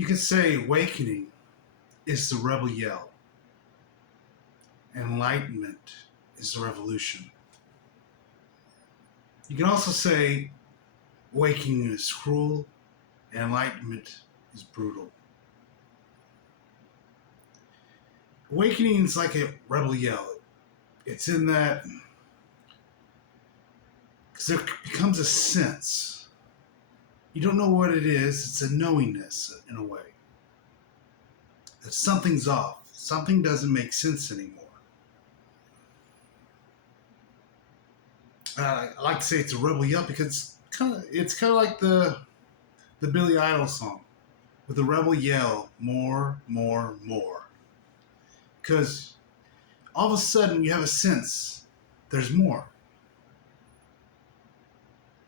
You could say awakening is the rebel yell. Enlightenment is the revolution. You can also say awakening is cruel and enlightenment is brutal. Awakening is like a rebel yell. It's in that because there becomes a sense. You don't know what it is. It's a knowingness in a way. That something's off. Something doesn't make sense anymore. I like to say it's a rebel yell because it's kind of like the Billy Idol song with the rebel yell, more, more, more. Because all of a sudden you have a sense there's more.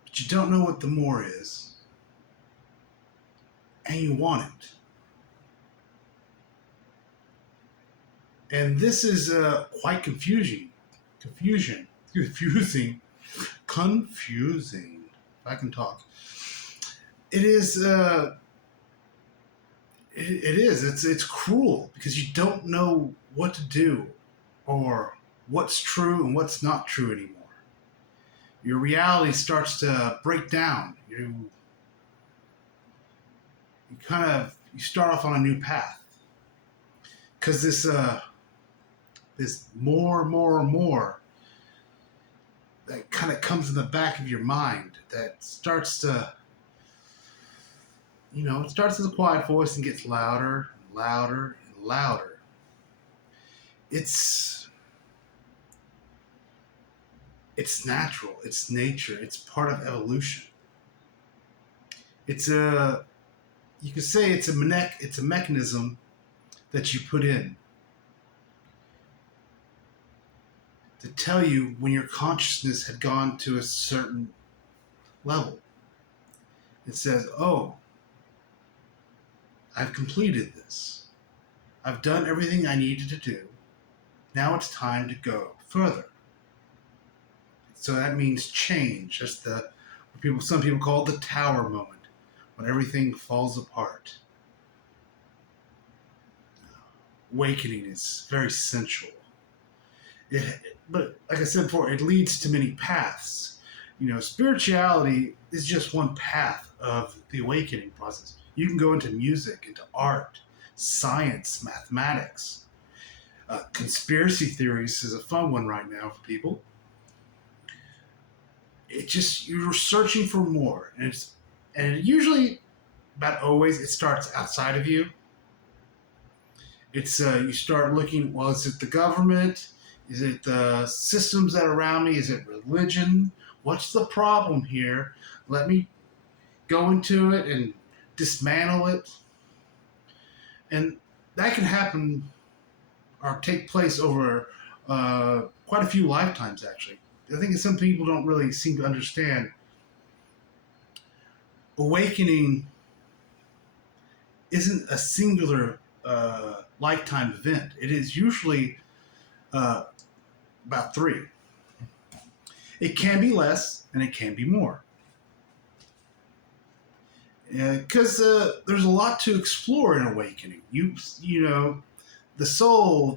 But you don't know what the more is. And you want it. And this is quite confusing. Confusing. If I can talk. It is. It is. It's cruel because you don't know what to do, or what's true and what's not true anymore. Your reality starts to break down. You you start off on a new path because this more that kind of comes in the back of your mind that starts to, it starts as a quiet voice and gets louder and louder and louder. It's natural. It's nature. It's part of evolution. You could say it's a mechanism that you put in to tell you when your consciousness had gone to a certain level. It says, oh, I've completed this. I've done everything I needed to do. Now it's time to go further. So that means change. That's some people call it the tower moment, when everything falls apart. Awakening is very sensual. But like I said before, it leads to many paths. Spirituality is just one path of the awakening process. You can go into music, into art, science, mathematics. Conspiracy theories is a fun one right now for people. You're searching for more, and usually, about always, it starts outside of you. It's you start looking. Well, is it the government? Is it the systems that are around me? Is it religion? What's the problem here? Let me go into it and dismantle it. And that can happen or take place over quite a few lifetimes, actually. I think some people don't really seem to understand. Awakening isn't a singular lifetime event. It is usually about 3. It can be less and it can be more. Because there's a lot to explore in awakening. The soul,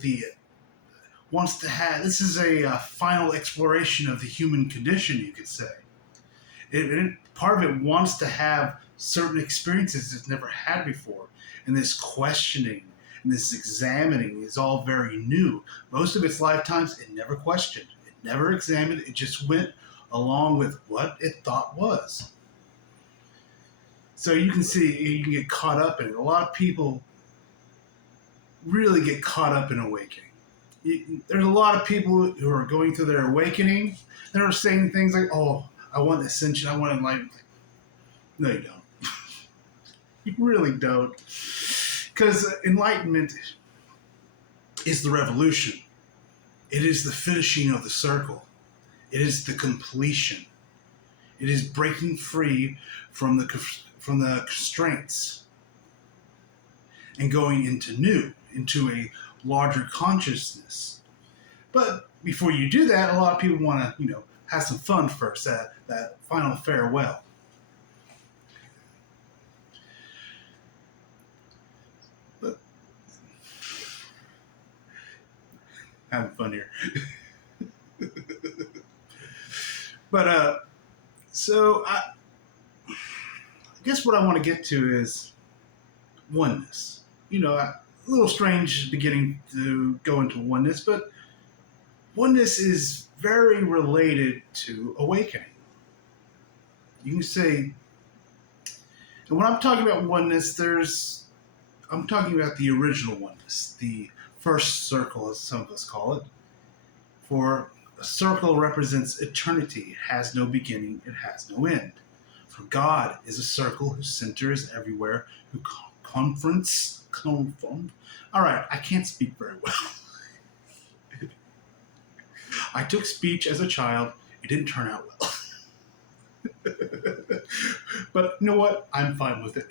wants to have. This is a final exploration of the human condition, you could say. Part of it wants to have certain experiences it's never had before, and this questioning and this examining is all very new. Most of its lifetimes, it never questioned, it never examined. It just went along with what it thought was. So you can see you can get caught up in it. A lot of people really get caught up in awakening. There's a lot of people who are going through their awakening. They're saying things like, "Oh, I want ascension. I want enlightenment." No, you don't. You really don't. Because enlightenment is the revolution. It is the finishing of the circle. It is the completion. It is breaking free from the constraints and going into a larger consciousness. But before you do that, a lot of people want to, have some fun first, that final farewell. But so I guess what I want to get to is oneness. A little strange beginning to go into oneness, but oneness is very related to awakening. You can say, and when I'm talking about oneness, I'm talking about the original oneness, the first circle, as some of us call it. For a circle represents eternity, it has no beginning, it has no end. For God is a circle whose center is everywhere, who All right, I can't speak very well. I took speech as a child. It didn't turn out well. But you know what? I'm fine with it.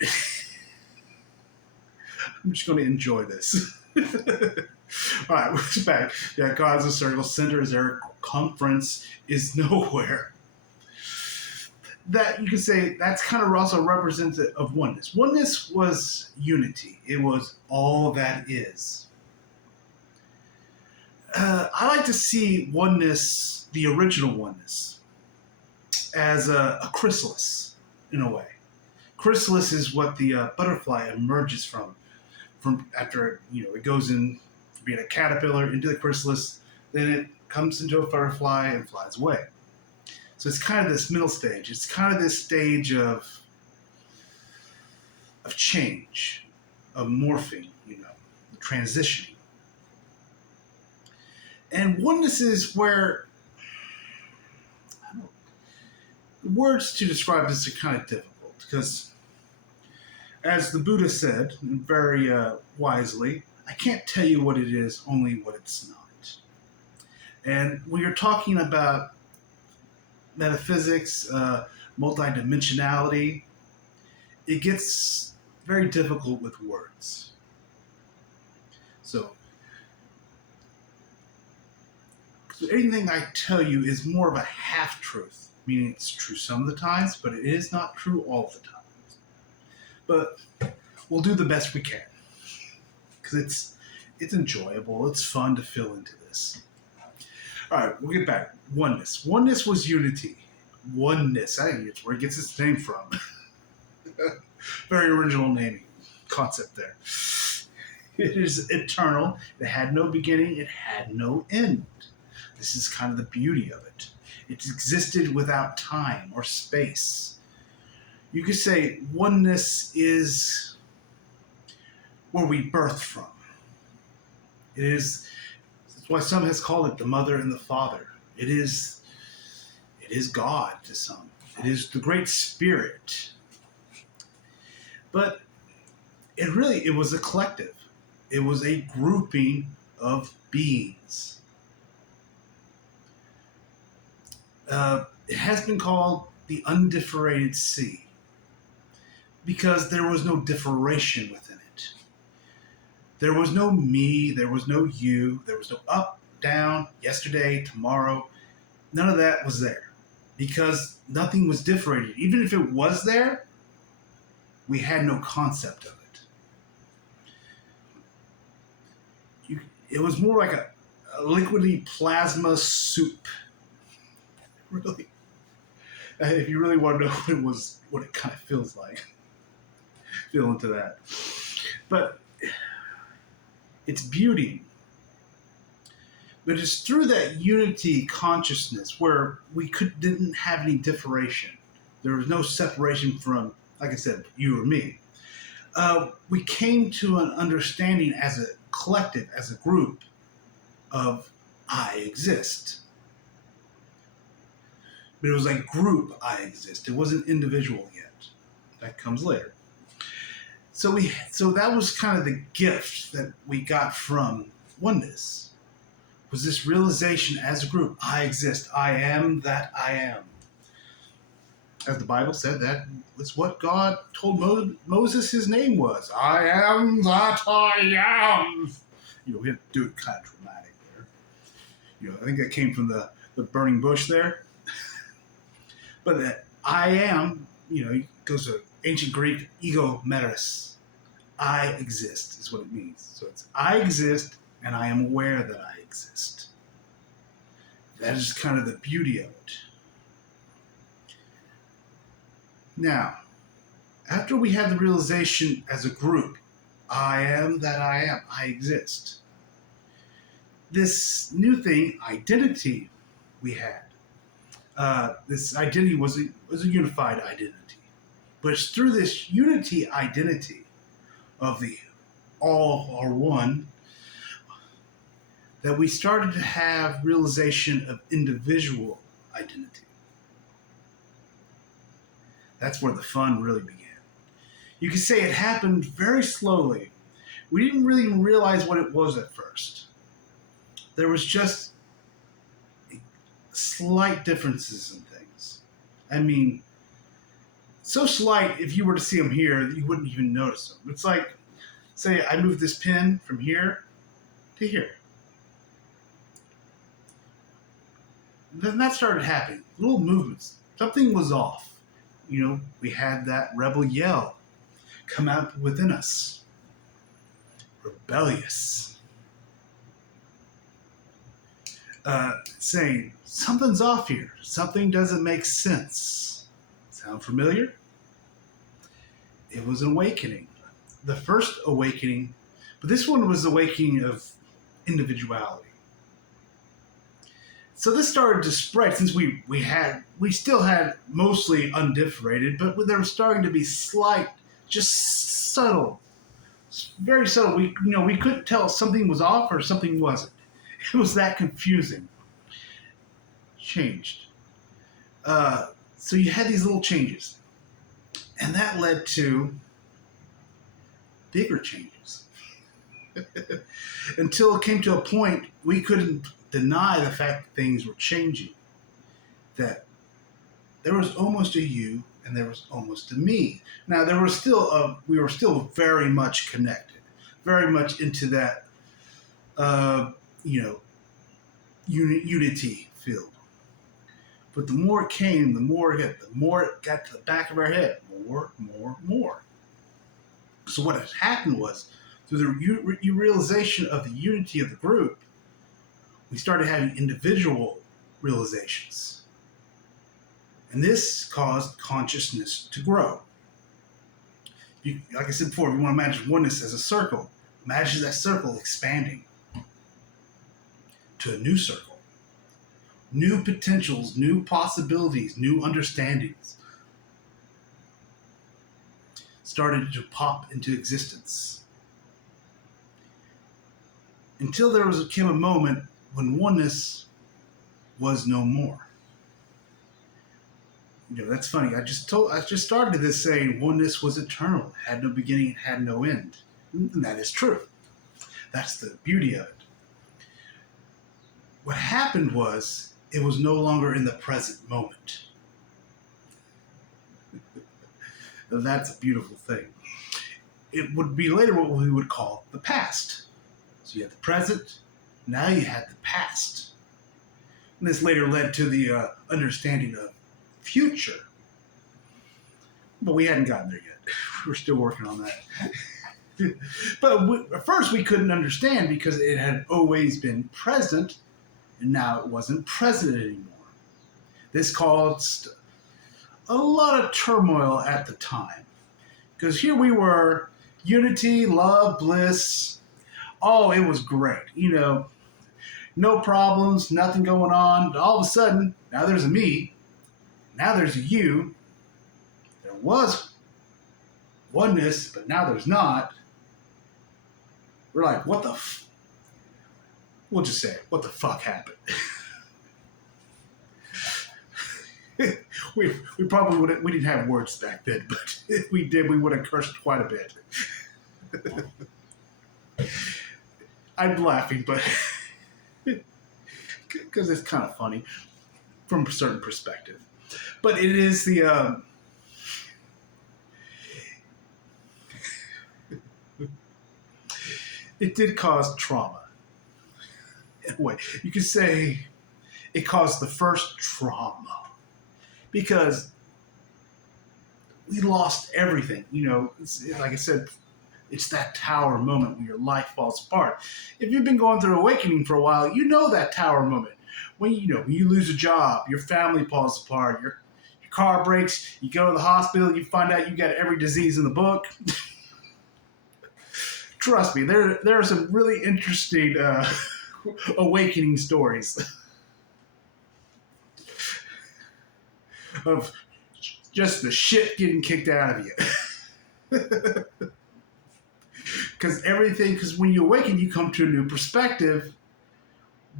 I'm just going to enjoy this. All right, we're back. Yeah, God is a circle. Center is there. Circumference is nowhere. That you could say that's kind of also representative of oneness. Oneness was unity. It was all that is. I like to see oneness, the original oneness, as a chrysalis in a way. Chrysalis is what the butterfly emerges from after it goes in from being a caterpillar into the chrysalis, then it comes into a butterfly and flies away. So it's kind of this middle stage. It's kind of this stage of change, of morphing, transitioning. And oneness is where words to describe this are kind of difficult because, as the Buddha said very wisely, I can't tell you what it is, only what it's not. And when you're talking about metaphysics, multidimensionality, it gets very difficult with words. So anything I tell you is more of a half-truth, meaning it's true some of the times, but it is not true all the times. But we'll do the best we can because it's enjoyable. It's fun to fill into this. All right, we'll get back. Oneness. Oneness was unity. Oneness. I think it's where it gets its name from. Very original naming concept there. It is eternal. It had no beginning. It had no end. This is kind of the beauty of it. It existed without time or space. You could say oneness is where we birth from. That's why some has called it the mother and the father. It is God to some. It is the great spirit. But it was a collective. It was a grouping of beings. It has been called the undifferentiated sea because there was no differentiation within it. There was no me, there was no you, there was no up, down, yesterday, tomorrow. None of that was there because nothing was differentiated. Even if it was there, we had no concept of it. It was more like a liquidy plasma soup. Really, if you really want to know what it kind of feels like, feel into that. But it's beauty. But it's through that unity consciousness where we didn't have any differentiation. There was no separation from, like I said, you or me. We came to an understanding as a collective, as a group, of I exist. But it was like group I exist. It wasn't individual yet. That comes later. So that was kind of the gift that we got from oneness. Was this realization as a group, I exist. I am that I am. As the Bible said, that was what God told Moses his name was. I am that I am. We have to do it kind of dramatic there. I think that came from the burning bush there. But that I am, it goes to ancient Greek, ego meteros. I exist is what it means. So it's I exist and I am aware that I exist. That is kind of the beauty of it. Now, after we had the realization as a group, I am that I am, I exist. This new thing, identity, we had. This identity was a unified identity. But it's through this unity identity of the all are one that we started to have realization of individual identity. That's where the fun really began. You could say it happened very slowly. We didn't really even realize what it was at first. There was just slight differences in things. I mean, so slight, if you were to see them here, you wouldn't even notice them. It's like, say, I moved this pen from here to here. Then that started happening. Little movements. Something was off. We had that rebel yell come out within us. Rebellious. Saying, something's off here. Something doesn't make sense. Sound familiar? It was an awakening. The first awakening, but this one was the awakening of individuality. So this started to spread since we still had mostly undifferentiated, but there was starting to be slight, just subtle, very subtle. We couldn't tell if something was off or something wasn't. It was that confusing. Changed. So you had these little changes, and that led to bigger changes. Until it came to a point we couldn't deny the fact that things were changing. That there was almost a you and there was almost a me. Now we were still very much connected, very much into that, unity field. But the more it came, the more it got to the back of our head, more. So what had happened was, through the realization of the unity of the group, we started having individual realizations. And this caused consciousness to grow. Like I said before, if you want to imagine oneness as a circle, imagine that circle expanding to a new circle. New potentials, new possibilities, new understandings started to pop into existence. Until came a moment when oneness was no more. That's funny. I just started this saying oneness was eternal, it had no beginning, it had no end. And that is true. That's the beauty of it. What happened was, it was no longer in the present moment. And that's a beautiful thing. It would be later what we would call the past. So you had the present, now you had the past. And this later led to the understanding of future. But we hadn't gotten there yet. We're still working on that. But at first we couldn't understand because it had always been present, and now it wasn't present anymore. This caused a lot of turmoil at the time. Because here we were, unity, love, bliss. Oh, it was great. No problems, nothing going on. But all of a sudden, now there's a me. Now there's a you. There was oneness, but now there's not. We're like, what the we'll just say, what the fuck happened? we probably wouldn't, we didn't have words back then, but if we did, we would have cursed quite a bit. I'm laughing, but because it's kind of funny from a certain perspective. But it is the it did cause trauma. In a way, you could say it caused the first trauma because we lost everything. Like I said, it's that tower moment when your life falls apart. If you've been going through awakening for a while, you know that tower moment when you lose a job, your family falls apart, your car breaks, you go to the hospital, you find out you got every disease in the book. Trust me, there are some really interesting awakening stories of just the shit getting kicked out of you. Because when you awaken, you come to a new perspective.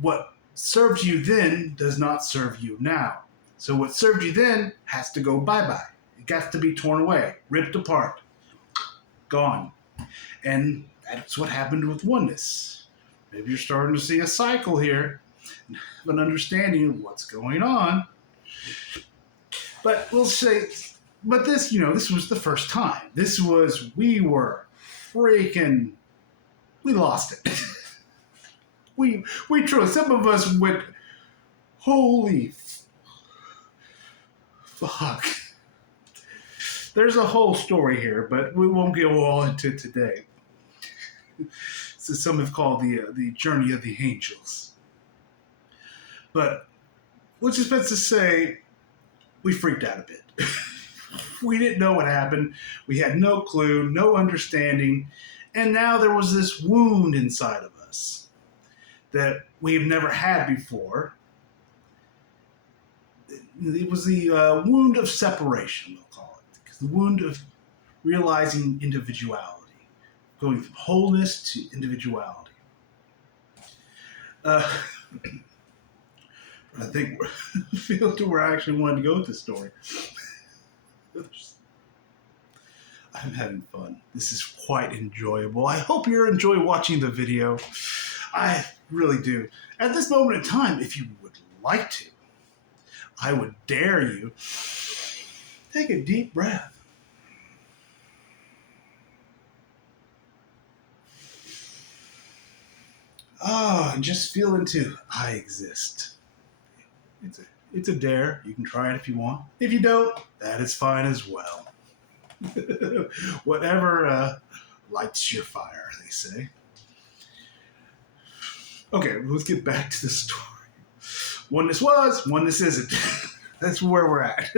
What served you then does not serve you now. So what served you then has to go bye-bye. It got to be torn away, ripped apart, gone. And that's what happened with oneness. Maybe you're starting to see a cycle here, have an understanding of what's going on. But we'll say, but this, this was the first time. We were freaking, we lost it. we truly, some of us went, holy fuck. There's a whole story here, but we won't go all into it today. So some have called the journey of the angels. But which is best to say, we freaked out a bit. We didn't know what happened. We had no clue, no understanding. And now there was this wound inside of us that we've never had before. It was the wound of separation, we'll call it. The wound of realizing individuality, going from wholeness to individuality. I think I feel to where I actually wanted to go with this story. I'm having fun. This is quite enjoyable. I hope you enjoy watching the video. I really do. At this moment in time, if you would like to, I would dare you take a deep breath. And just feel into I exist. It's a dare. You can try it if you want. If you don't, that is fine as well. Whatever lights your fire, they say. Okay, let's get back to the story. Oneness was, oneness isn't. That's where we're at.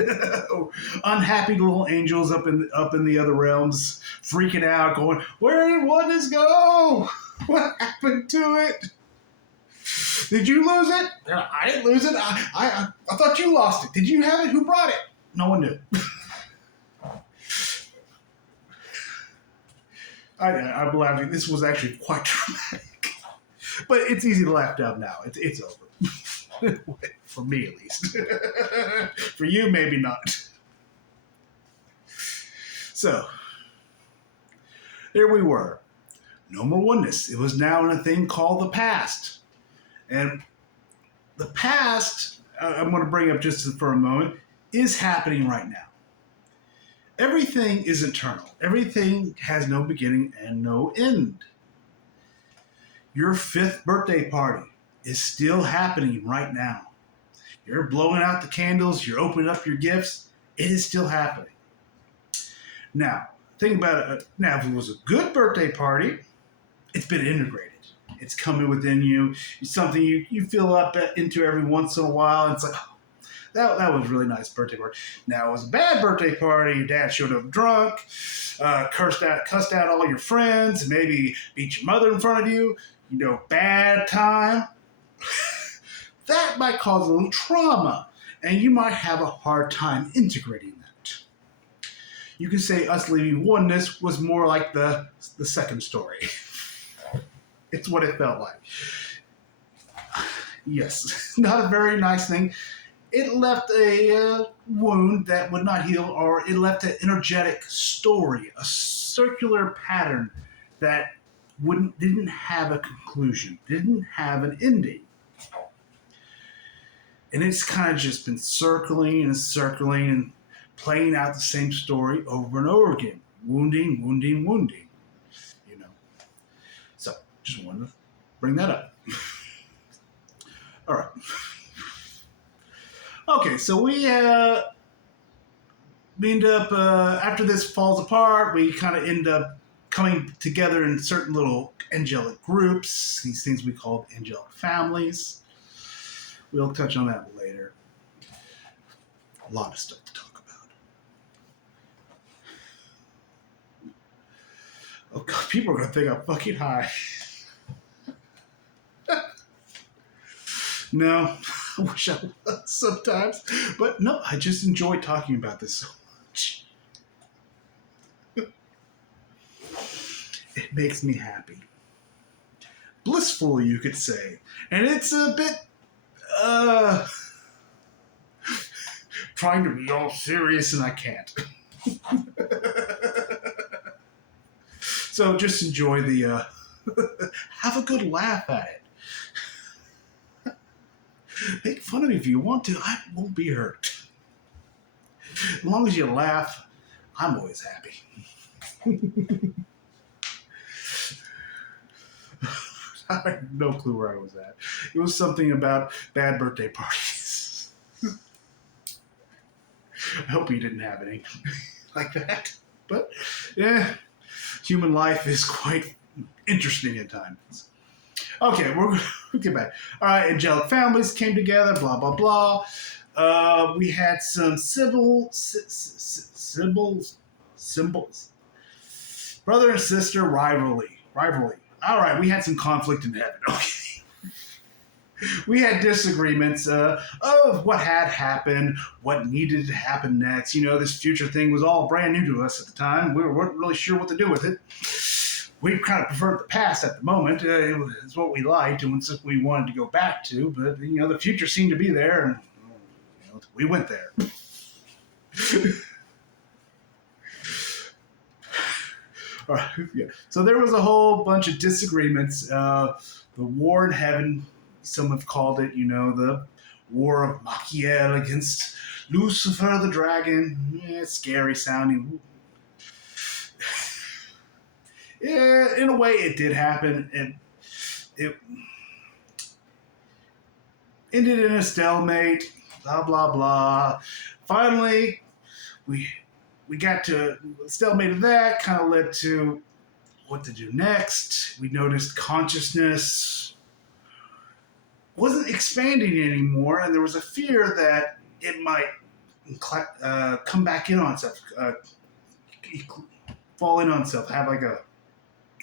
Unhappy little angels up in the other realms, freaking out, going, "Where did oneness go? What happened to it? Did you lose it? I didn't lose it. I thought you lost it. Did you have it? Who brought it? No one knew." I'm laughing. This was actually quite dramatic, but it's easy to laugh down now. It's over. For me, at least. For you, maybe not. So, here we were. No more oneness. It was now in a thing called the past. And the past, I'm going to bring up just for a moment, is happening right now. Everything is eternal. Everything has no beginning and no end. Your 5th birthday party is still happening right now. You're blowing out the candles, you're opening up your gifts, it is still happening. Now, think about it. Now, if it was a good birthday party, it's been integrated. It's coming within you. It's something you fill up into every once in a while. And it's like, oh, that was a really nice birthday party. Now, it was a bad birthday party. Your dad showed up drunk, cussed out all your friends, maybe beat your mother in front of you. Bad time. That might cause a little trauma, and you might have a hard time integrating that. You could say us leaving oneness was more like the second story. It's what it felt like. Yes, not a very nice thing. It left a wound that would not heal, or it left an energetic story, a circular pattern that didn't have a conclusion, didn't have an ending. And it's kind of just been circling and playing out the same story over and over again. Wounding. So, just wanted to bring that up. All right. Okay, so we end up, after this falls apart, we kind of end up coming together in certain little angelic groups, these things we call angelic families. We'll touch on that later. A lot of stuff to talk Oh God, people are gonna think I'm fucking high. No, I wish I was sometimes, but no, I just enjoy talking about this so much. It makes me happy, blissful, you could say, and it's a bit uh trying to be all serious and I can't. So just enjoy the have a good laugh at it. Make fun of me if you want to. I won't be hurt. As long as you laugh, I'm always happy. I had no clue where I was at. It was something about bad birthday parties. I hope you didn't have any like that. But yeah, human life is quite interesting at times. Okay, we'll get back. All right, angelic families came together, blah, blah, blah. We had some symbols, brother and sister rivalry. All right, we had some conflict in heaven. Okay. We had disagreements of what had happened, what needed to happen next. You know, this future thing was all brand new to us at the time. We weren't really sure what to do with it. We kind of preferred the past at the moment. It was what we liked and what we wanted to go back to. But, you know, the future seemed to be there, and you know, we went there. All right, yeah. So there was a whole bunch of disagreements. The war in heaven, some have called it, you know, the war of Machiel against Lucifer the dragon. Yeah, scary sounding. Yeah, in a way, it did happen, and it ended in a stalemate. Blah blah blah. Finally, we got to stalemate of that. Kind of led to what to do next. We noticed consciousness wasn't expanding anymore, and there was a fear that it might come back in on itself, fall in on itself, have like a,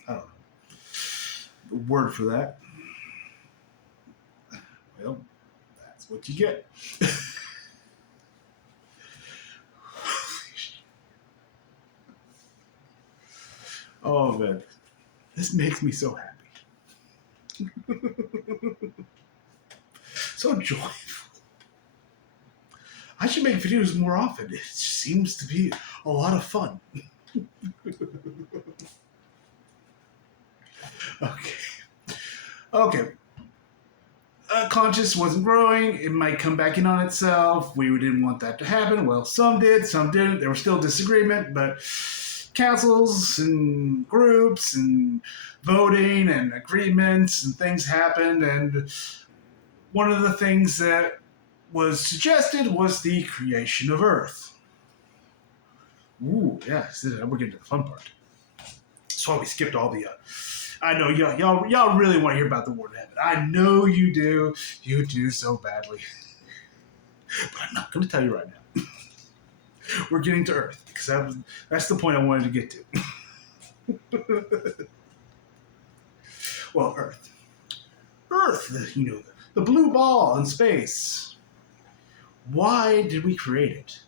I don't know, a word for that. Well, that's what you get. Oh man, this makes me so happy. So joyful. I should make videos more often. It seems to be a lot of fun. Okay. Conscious wasn't growing. It might come back in on itself. We didn't want that to happen. Well, some did, some didn't. There was still disagreement, but councils and groups and voting and agreements and things happened. And one of the things that was suggested was the creation of Earth. Ooh, yeah, we're getting to the fun part. That's why we skipped all the. I know y'all really want to hear about the war in heaven. I know you do. You do so badly. But I'm not going to tell you right now. We're getting to Earth because that's the point I wanted to get to. Well, Earth, the blue ball in space. Why did we create it?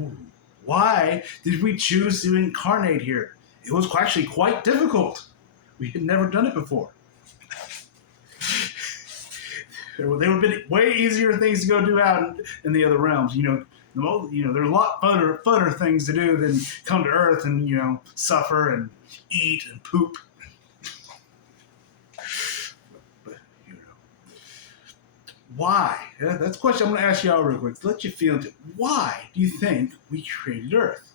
Ooh. Why did we choose to incarnate here? It was actually quite difficult. We had never done it before. There would have been way easier things to go do out in the other realms. There's a lot funner things to do than come to Earth and, suffer and eat and poop. But, why? Yeah, that's a question I'm going to ask y'all real quick. Let you feel into it. Why do you think we created Earth?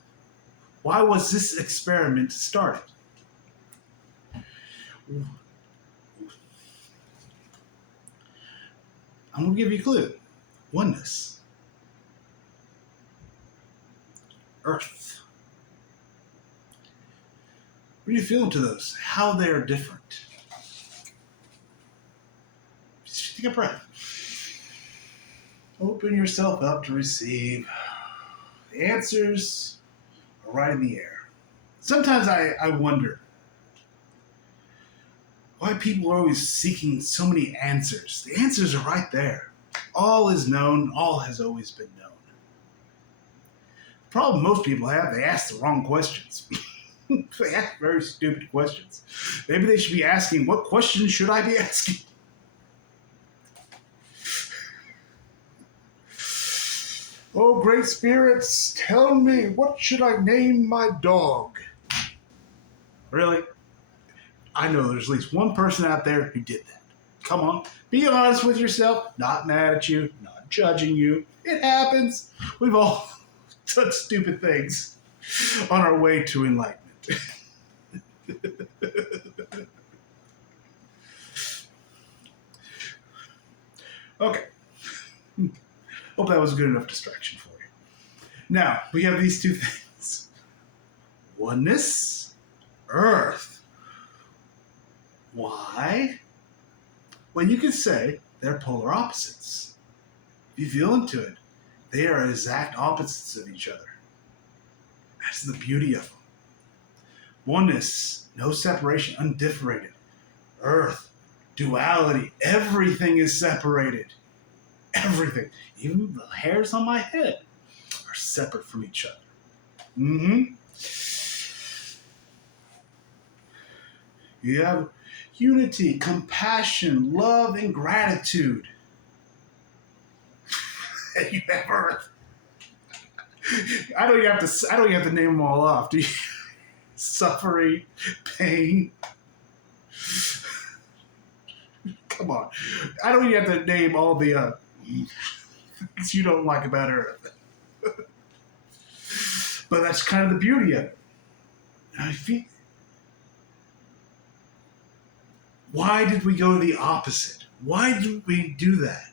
Why was this experiment started? I'm going to give you a clue. Oneness. Earth. What do you feel into those? How they are different? Just take a breath. Open yourself up to receive. The answers are right in the air. Sometimes I wonder why people are always seeking so many answers. The answers are right there. All is known, all has always been known. The problem most people have, they ask the wrong questions. They ask very stupid questions. Maybe they should be asking, what questions should I be asking? Oh, great spirits, tell me, what should I name my dog? Really? I know there's at least one person out there who did that. Come on, be honest with yourself. Not mad at you, not judging you. It happens. We've all done stupid things on our way to enlightenment. Okay. Hope that was a good enough distraction for you. Now, we have these two things. Oneness, earth. Why? Well, you could say they're polar opposites. If you feel into it, they are exact opposites of each other. That's the beauty of them. Oneness, no separation, undifferentiated. Earth, duality, everything is separated. Everything, even the hairs on my head, are separate from each other. Mm-hmm. You have unity, compassion, love, and gratitude. And you have earth. I don't even have to name them all off. Do you? Suffering, pain. Come on. I don't even have to name all the things you don't like about earth. But that's kind of the beauty of it. Why did we go the opposite? Why did we do that?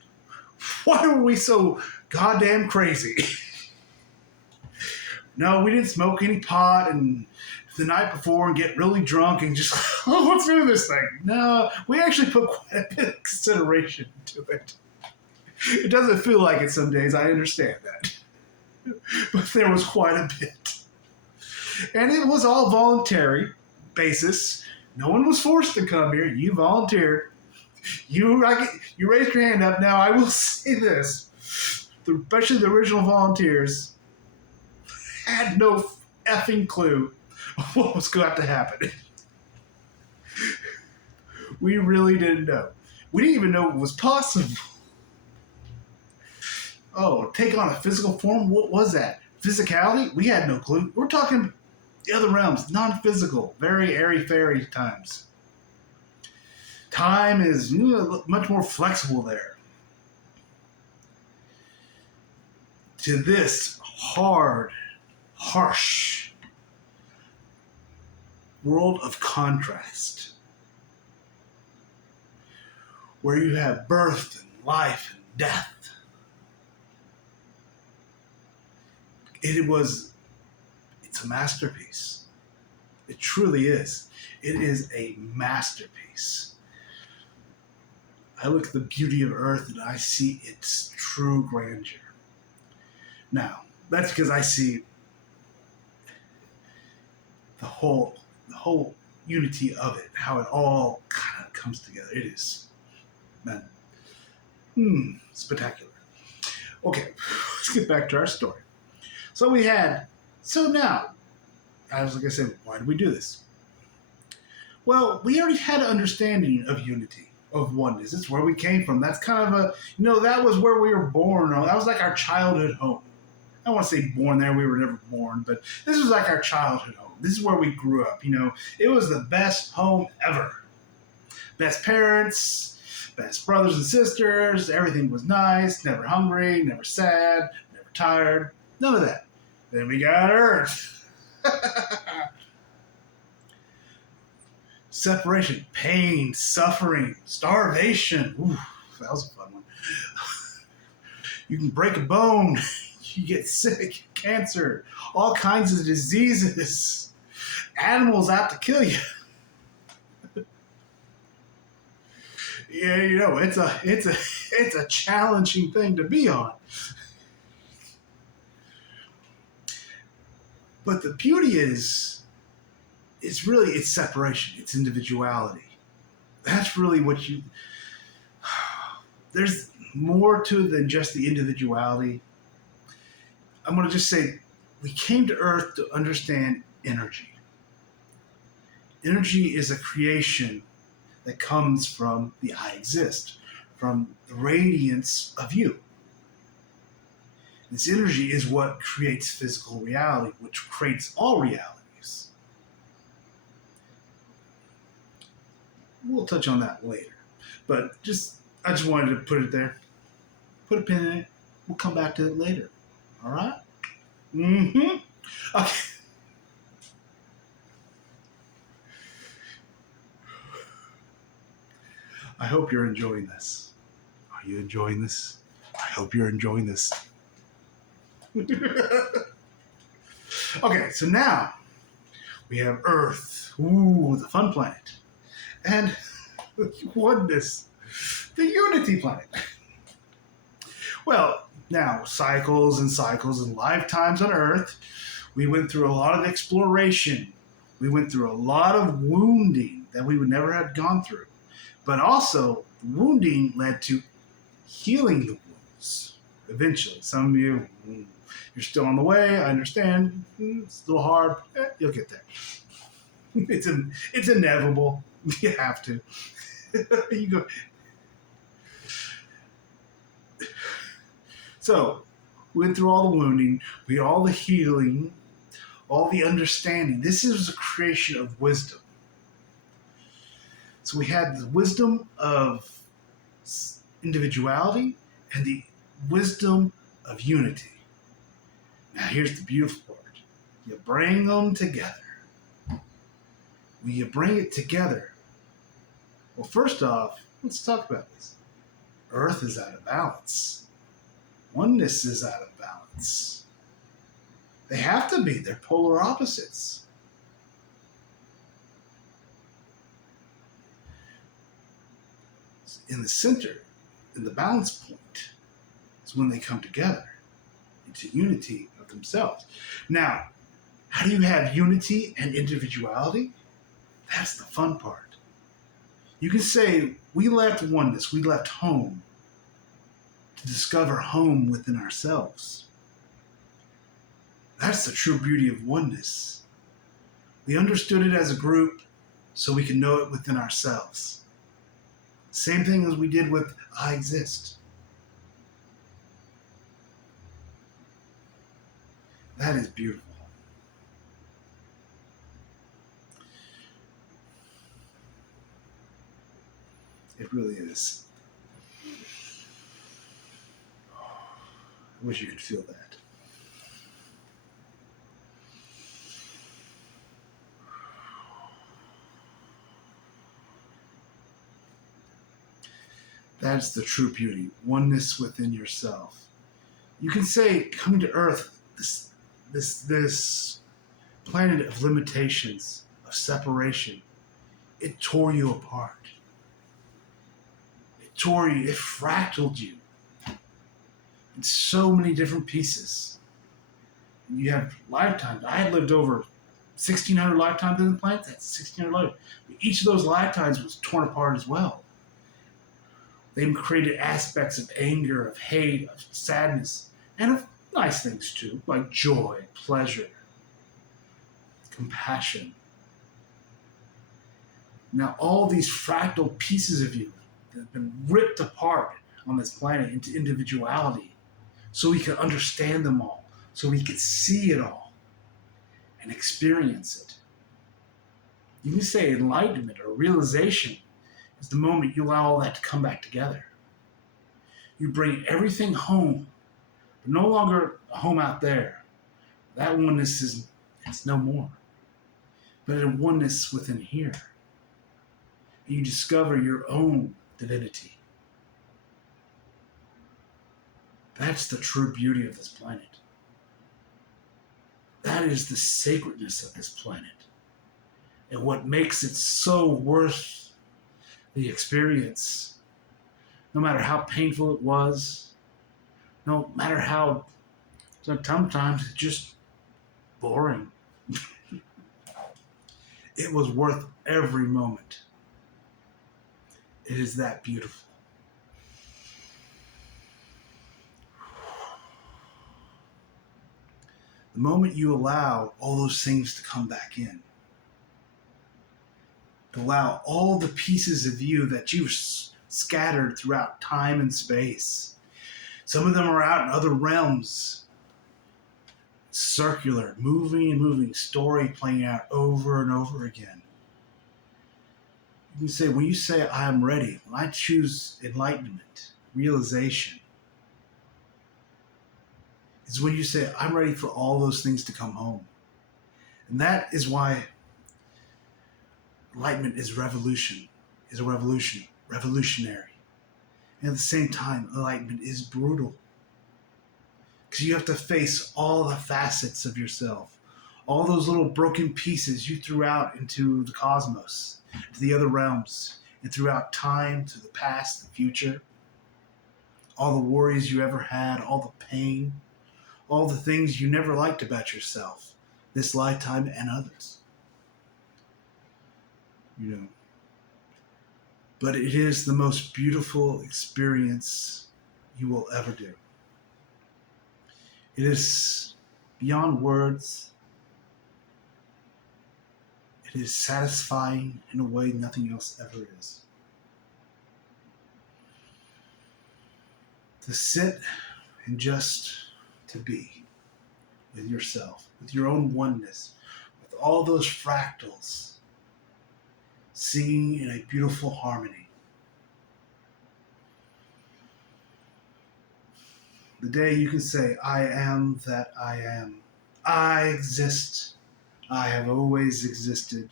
Why were we so goddamn crazy? No, we didn't smoke any pot and the night before and get really drunk and just, oh, let's do this thing. No, we actually put quite a bit of consideration into it. It doesn't feel like it some days, I understand that. But there was quite a bit. And it was all voluntary basis. No one was forced to come here. You volunteered. You raised your hand up. Now, I will say this. Especially the original volunteers had no effing clue what was going to happen. We really didn't know. We didn't even know it was possible. Oh, take on a physical form? What was that? Physicality? We had no clue. We're talking the other realms, non-physical, very airy-fairy times. Time is much more flexible there. To this hard, harsh world of contrast, where you have birth and life and death. It's a masterpiece. It truly is. It is a masterpiece. I look at the beauty of Earth and I see its true grandeur. Now, that's because I see the whole unity of it, how it all kind of comes together. It is, man, spectacular. Okay, let's get back to our story. So now, like I said, why did we do this? Well, we already had an understanding of unity, of oneness. It's where we came from. That's kind of that was where we were born. That was like our childhood home. I don't want to say born there. We were never born, but this was like our childhood home. This is where we grew up. It was the best home ever. Best parents, best brothers and sisters. Everything was nice. Never hungry, never sad, never tired. None of that. Then we got Earth. Separation, pain, suffering, starvation. Ooh, that was a fun one. You can break a bone. You get sick, cancer, all kinds of diseases. Animals out to kill you. Yeah, it's a challenging thing to be on. But the beauty is it's separation, it's individuality. That's really what you. There's more to it than just the individuality. I'm going to just say we came to Earth to understand energy. Energy is a creation that comes from the I exist, from the radiance of you. This energy is what creates physical reality, which creates all realities. We'll touch on that later. But I just wanted to put it there. Put a pin in it. We'll come back to it later. All right? Mm-hmm. Okay. I hope you're enjoying this. Are you enjoying this? I hope you're enjoying this. Okay, so now we have Earth. Ooh, the fun planet. And oneness, the unity planet. Well, now, cycles and cycles and lifetimes on Earth, we went through a lot of exploration. We went through a lot of wounding that we would never have gone through. But also, wounding led to healing the wounds eventually. Some of you, you're still on the way. I understand. It's a little hard. You'll get there. It's inevitable. You have to. You go. So, we went through all the wounding, we had all the healing, all the understanding. This is a creation of wisdom. So we had the wisdom of individuality and the wisdom of unity. Now here's the beautiful part. You bring them together. When you bring it together, well, first off, let's talk about this. Earth is out of balance. Oneness is out of balance. They have to be. They're polar opposites. In the center, in the balance point, is when they come together into unity of themselves. Now, how do you have unity and individuality? That's the fun part. You can say, we left oneness, we left home to discover home within ourselves. That's the true beauty of oneness. We understood it as a group so we can know it within ourselves. Same thing as we did with I exist. That is beautiful. It really is. I wish you could feel that. That's the true beauty, oneness within yourself. You can say, coming to Earth, this planet of limitations, of separation, it tore you apart. It tore you, it fractaled you in so many different pieces. You have lifetimes. I had lived over 1,600 lifetimes on the planet. That's 1,600 lifetimes. But each of those lifetimes was torn apart as well. They created aspects of anger, of hate, of sadness, and of nice things too, like joy, pleasure, compassion. Now, all these fractal pieces of you that have been ripped apart on this planet into individuality so we can understand them all, so we can see it all and experience it. You can say enlightenment or realization is the moment you allow all that to come back together. You bring everything home, but no longer a home out there. That oneness it's no more. But a oneness within here. And you discover your own divinity. That's the true beauty of this planet. That is the sacredness of this planet. And what makes it so worth the experience, no matter how painful it was, no matter how sometimes it's just boring. It was worth every moment. It is that beautiful. The moment you allow all those things to come back in, to allow all the pieces of you that you've scattered throughout time and space. Some of them are out in other realms, circular, moving and moving, story playing out over and over again. You can say, when you say, I am ready, when I choose enlightenment, realization, is when you say, I'm ready for all those things to come home. And that is why enlightenment is revolutionary. And at the same time, enlightenment is brutal. Because you have to face all the facets of yourself, all those little broken pieces you threw out into the cosmos, to the other realms, and throughout time, to the past, the future, all the worries you ever had, all the pain, all the things you never liked about yourself, this lifetime and others. But it is the most beautiful experience you will ever do. It is beyond words. It is satisfying in a way nothing else ever is. To sit and just to be with yourself, with your own oneness, with all those fractals, singing in a beautiful harmony. The day you can say, I am that I am. I exist. I have always existed.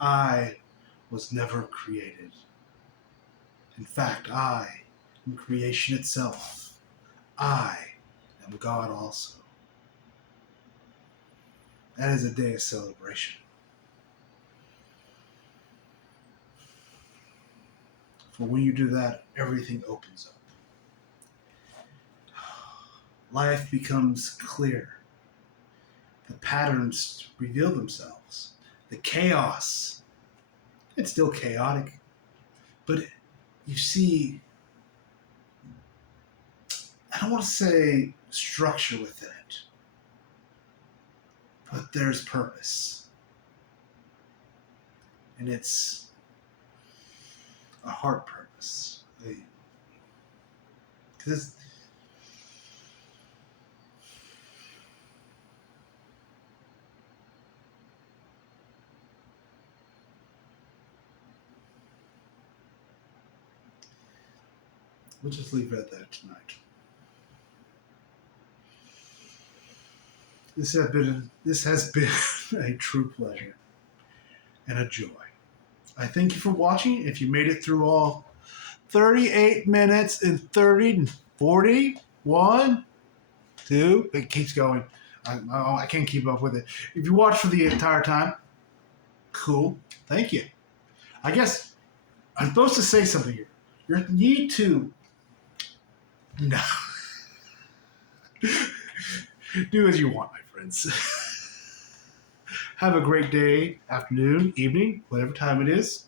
I was never created. In fact, I am creation itself. I am God also. That is a day of celebration. For when you do that, everything opens up. Life becomes clear. The patterns reveal themselves. The chaos, it's still chaotic, but you see, I don't want to say structure within it, but there's purpose. And it's a heart purpose. Because we'll just leave it at that tonight. This has been a true pleasure and a joy. I thank you for watching. If you made it through all 38 minutes and 30, 41, 2, it keeps going. I can't keep up with it. If you watched for the entire time, cool. Thank you. I guess I'm supposed to say something here. You need to no. Do as you want, my friends. Have a great day, afternoon, evening, whatever time it is.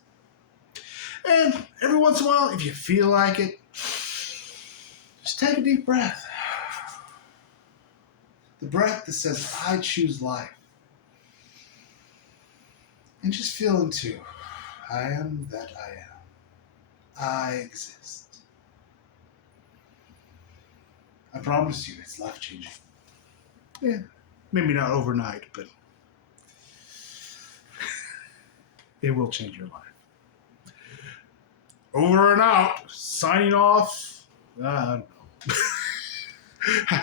And every once in a while, if you feel like it, just take a deep breath. The breath that says, I choose life. And just feel into, I am that I am. I exist. I promise you, it's life-changing. Yeah, maybe not overnight, but it will change your life. Over and out. Signing off. I don't know.